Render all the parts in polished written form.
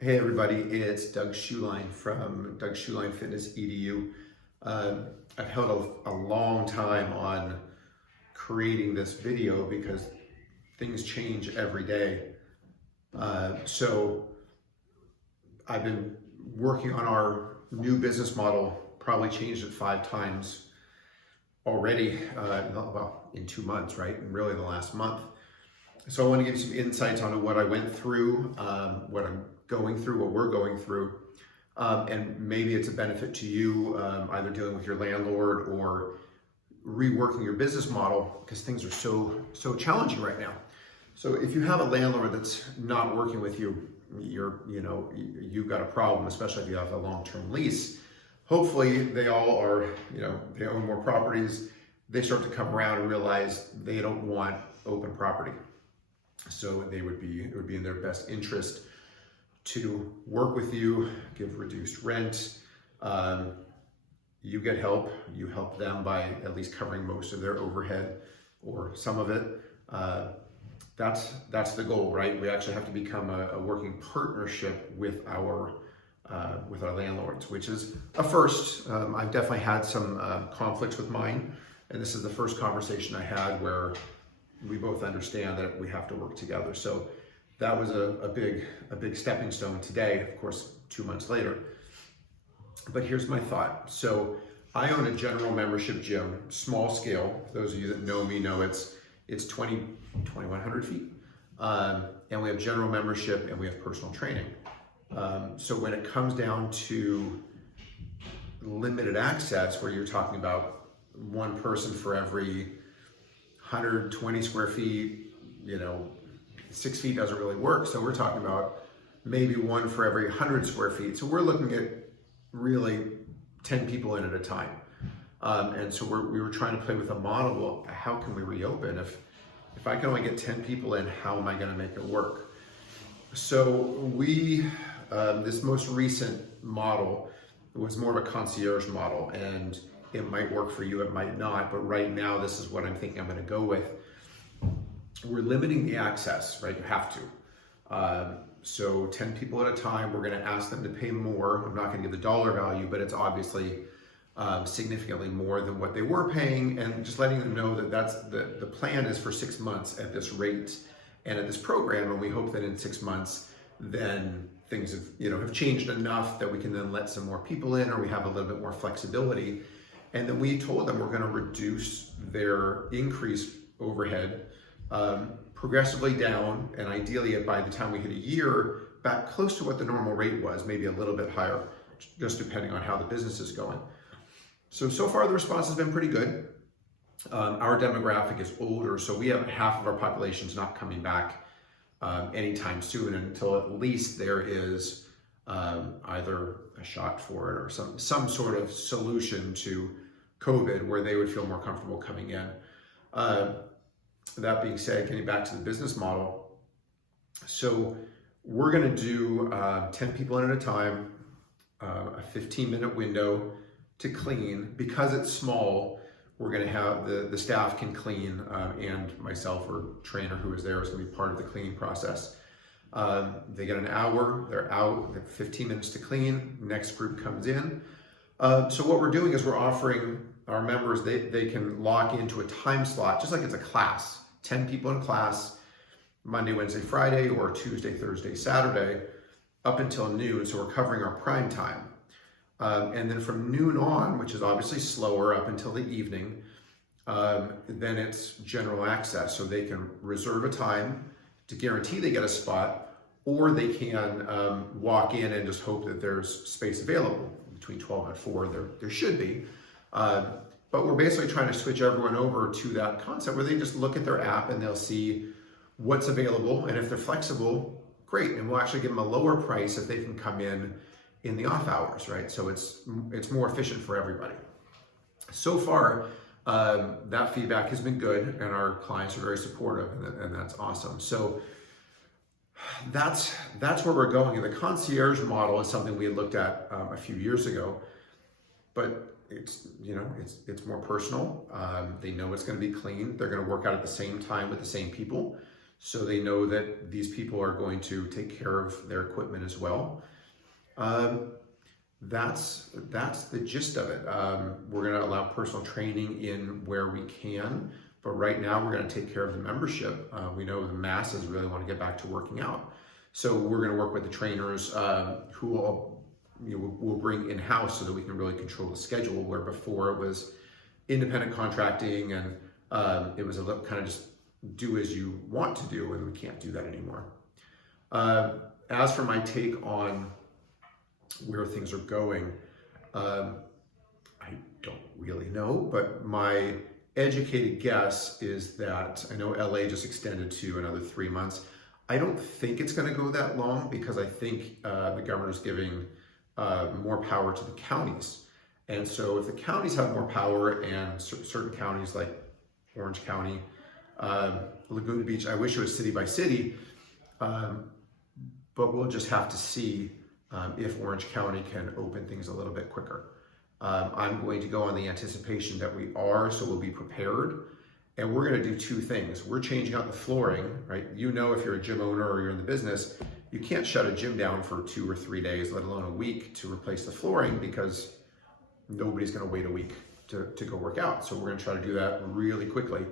Hey everybody, it's Doug Schuline from Doug Schuline Fitness EDU. I've held a long time on creating this video because things change every day. So I've been working on our new business model, probably changed it 5 times already, well, in 2 months, right? And really the last month. So I want to give you some insights on what I went through, what I'm going through, what we're going through, and maybe it's a benefit to you, either dealing with your landlord or reworking your business model because things are so challenging right now. So if you have a landlord that's not working with you, you've got a problem, especially if you have a long-term lease. Hopefully they all are, they own more properties. They start to come around and realize they don't want open property. So it would be in their best interest to work with you, give reduced rent. You get help, you help them by at least covering most of their overhead or some of it. That's the goal, right? We actually have to become a working partnership with our landlords, which is a first. I've definitely had some conflicts with mine, and this is the first conversation I had where we both understand that we have to work together. So that was a big stepping stone today, of course, 2 months later. But here's my thought. So I own a general membership gym, small scale. Those of you that know me know it's 2,100 feet. And we have general membership and we have personal training. So when it comes down to limited access, where you're talking about one person for every 120 square feet, 6 feet doesn't really work. So we're talking about maybe one for every 100 square feet. So we're looking at really 10 people in at a time. And so we were trying to play with a model. Well, how can we reopen? If I can only get 10 people in, how am I going to make it work? So this most recent model was more of a concierge model, and it might work for you, it might not, but right now this is what I'm thinking I'm going to go with. We're limiting the access, right? You have to. So 10 people at a time, we're going to ask them to pay more. I'm not going to give the dollar value, but it's obviously significantly more than what they were paying, and just letting them know that that's the plan is for 6 months at this rate and at this program, and we hope that in 6 months then things have changed enough that we can then let some more people in, or we have a little bit more flexibility. And then we told them we're going to reduce their increased overhead progressively down, and ideally by the time we hit a year, back close to what the normal rate was, maybe a little bit higher, just depending on how the business is going. So far the response has been pretty good. Our demographic is older, so we have half of our population's not coming back anytime soon until at least there is either a shot for it or some sort of solution to COVID where they would feel more comfortable coming in. That being said, getting back to the business model, so we're going to do 10 people in at a time, a 15-minute window to clean. Because it's small, we're going to have the staff can clean, and myself or trainer who is there is going to be part of the cleaning process. They get an hour, they're out, they have 15 minutes to clean, next group comes in. So what we're doing is we're offering our members, they can lock into a time slot, just like it's a class, 10 people in class, Monday, Wednesday, Friday, or Tuesday, Thursday, Saturday, up until noon. So we're covering our prime time. And then from noon on, which is obviously slower up until the evening, then it's general access. So they can reserve a time to guarantee they get a spot, or they can walk in and just hope that there's space available. Between 12 and 4, there should be. But we're basically trying to switch everyone over to that concept where they just look at their app and they'll see what's available. And if they're flexible, great. And we'll actually give them a lower price if they can come in the off hours, right? So it's more efficient for everybody. So far, that feedback has been good, and our clients are very supportive, and that's awesome. So that's where we're going. And the concierge model is something we had looked at a few years ago, but it's more personal. They know it's going to be clean. They're going to work out at the same time with the same people. so they know that these people are going to take care of their equipment as well. That's the gist of it. We're going to allow personal training in where we can, but right now we're going to take care of the membership. We know the masses really want to get back to working out, so we're going to work with the trainers who we'll bring in-house so that we can really control the schedule, where before it was independent contracting and it was a little kind of just do as you want to do, and we can't do that anymore. As for my take on where things are going, I don't really know, but my educated guess is that I know LA just extended to another 3 months. I don't think it's going to go that long, because I think the governor's giving more power to the counties. And so if the counties have more power, and certain counties like Orange County, Laguna Beach, I wish it was city by city, but we'll just have to see if Orange County can open things a little bit quicker. I'm going to go on the anticipation that we are, so we'll be prepared. And we're going to do two things. We're changing out the flooring, right? You know, if you're a gym owner or you're in the business, you can't shut a gym down for 2 or 3 days, let alone a week, to replace the flooring, because nobody's going to wait a week to go work out. So we're going to try to do that really quickly.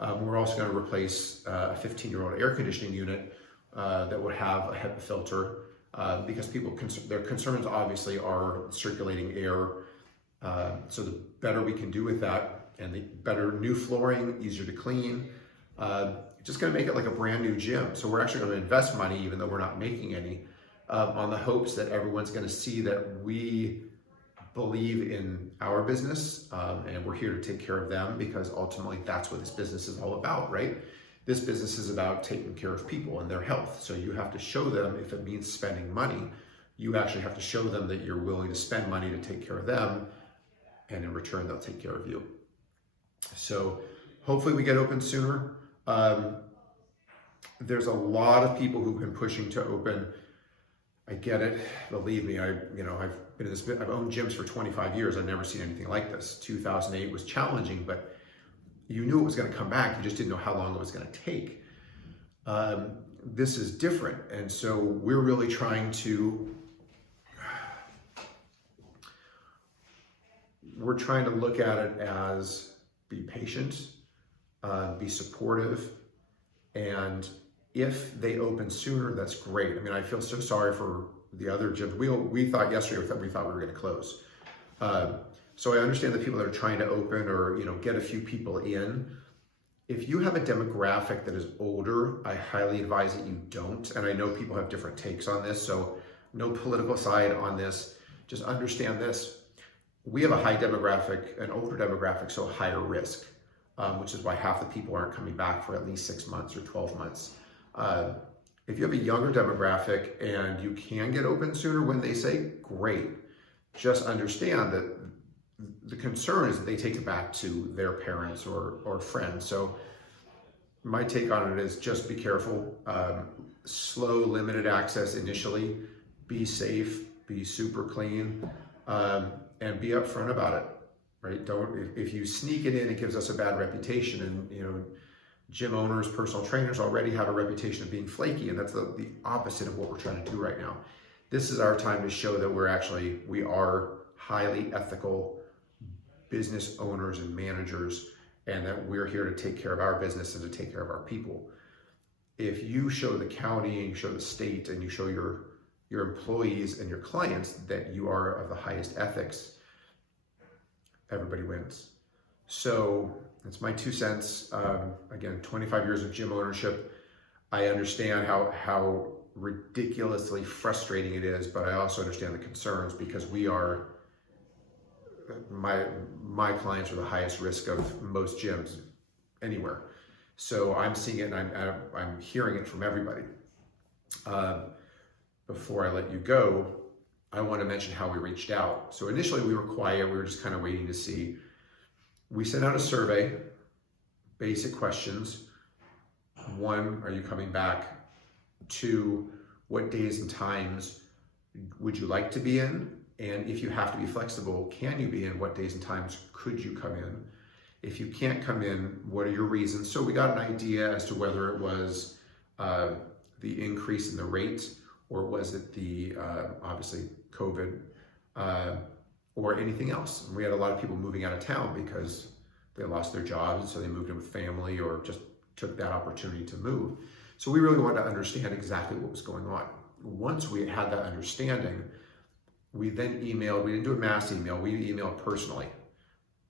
We're also going to replace a 15-year-old air conditioning unit that would have a HEPA filter, because their concerns obviously are circulating air. So the better we can do with that, and the better new flooring, easier to clean, just going to make it like a brand new gym. So we're actually going to invest money, even though we're not making any, on the hopes that everyone's going to see that we believe in our business, and we're here to take care of them, because ultimately that's what this business is all about, right? This business is about taking care of people and their health. So you have to show them, if it means spending money, you actually have to show them that you're willing to spend money to take care of them, and in return, they'll take care of you. So hopefully we get open sooner. There's a lot of people who've been pushing to open. I get it. Believe me, I've been in this. I've owned gyms for 25 years. I've never seen anything like this. 2008 was challenging, but you knew it was going to come back. You just didn't know how long it was going to take. This is different, and so we're really trying to. We're trying to look at it as be patient, be supportive, and if they open sooner, that's great. I mean, I feel so sorry for the other gyms. We thought yesterday we thought we were going to close. So I understand the people that are trying to open or get a few people in. If you have a demographic that is older, I highly advise that you don't. And I know people have different takes on this, so no political side on this. Just understand this. We have a high demographic, an older demographic, so higher risk, which is why half the people aren't coming back for at least 6 months or 12 months. If you have a younger demographic and you can get open sooner when they say, great. Just understand that the concern is that they take it back to their parents or friends. So my take on it is just be careful. Slow, limited access initially. Be safe, be super clean. And be upfront about it, right? If you sneak it in, it gives us a bad reputation. And gym owners, personal trainers already have a reputation of being flaky, and that's the opposite of what we're trying to do right now. This is our time to show that we are highly ethical business owners and managers, and that we're here to take care of our business and to take care of our people. If you show the county, and you show the state, and you show your employees and your clients that you are of the highest ethics, everybody wins. So that's my 2 cents. Again, 25 years of gym ownership. I understand how ridiculously frustrating it is, but I also understand the concerns, because my clients are the highest risk of most gyms anywhere. So I'm seeing it, and I'm hearing it from everybody. Before I let you go, I want to mention how we reached out. So initially we were quiet. We were just kind of waiting to see. We sent out a survey, basic questions. 1, are you coming back? 2, what days and times would you like to be in? And if you have to be flexible, can you be in? What days and times could you come in? If you can't come in, what are your reasons? So we got an idea as to whether it was the increase in the rates, or was it the obviously COVID, or anything else? And we had a lot of people moving out of town because they lost their jobs, and so they moved in with family or just took that opportunity to move. So we really wanted to understand exactly what was going on. Once we had that understanding, we then emailed, we didn't do a mass email, we emailed personally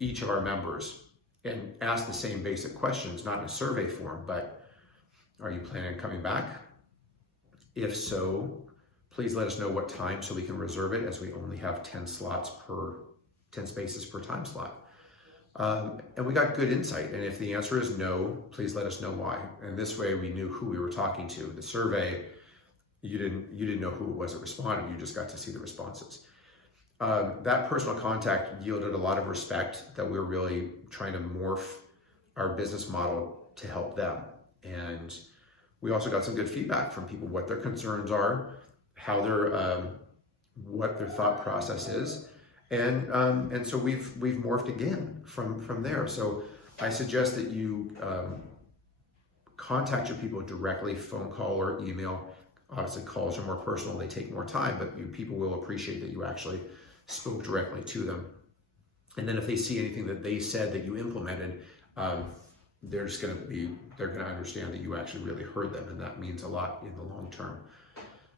each of our members and asked the same basic questions, not in a survey form, but are you planning on coming back? If so, please let us know what time so we can reserve it, as we only have 10 spaces per time slot. And we got good insight. And if the answer is no, please let us know why. And this way we knew who we were talking to. The survey, you didn't know who it was that responded. You just got to see the responses. That personal contact yielded a lot of respect that we're really trying to morph our business model to help them. And we also got some good feedback from people, what their concerns are, how their, what their thought process is. And so we've morphed again from there. So I suggest that you contact your people directly, phone call or email. Obviously calls are more personal, they take more time, but people will appreciate that you actually spoke directly to them. And then if they see anything that they said that you implemented, they're gonna understand that you actually really heard them, and that means a lot in the long term.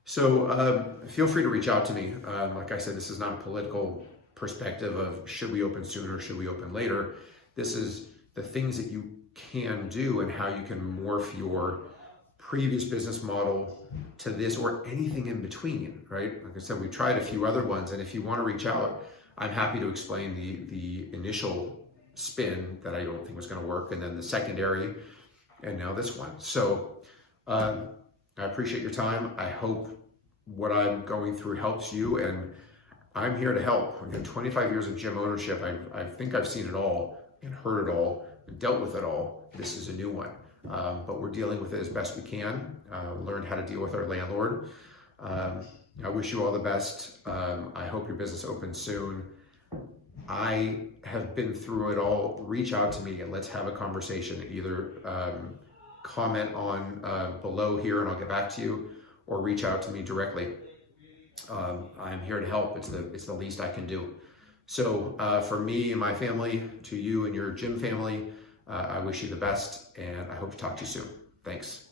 So feel free to reach out to me. Like I said, this is not a political perspective of should we open sooner, should we open later. This is the things that you can do and how you can morph your previous business model to this or anything in between, right? Like I said, we tried a few other ones, and if you want to reach out, I'm happy to explain the initial spin that I don't think was going to work, and then the secondary, and now this one. So I appreciate your time. I hope what I'm going through helps you, and I'm here to help. Again, 25 years of gym ownership. I think I've seen it all and heard it all and dealt with it all. This is a new one. But we're dealing with it as best we can, learn how to deal with our landlord. I wish you all the best. I hope your business opens soon. I have been through it all. Reach out to me and let's have a conversation. Either comment on below here and I'll get back to you, or reach out to me directly. I'm here to help. It's the least I can do. So for me and my family, to you and your gym family, I wish you the best, and I hope to talk to you soon. Thanks.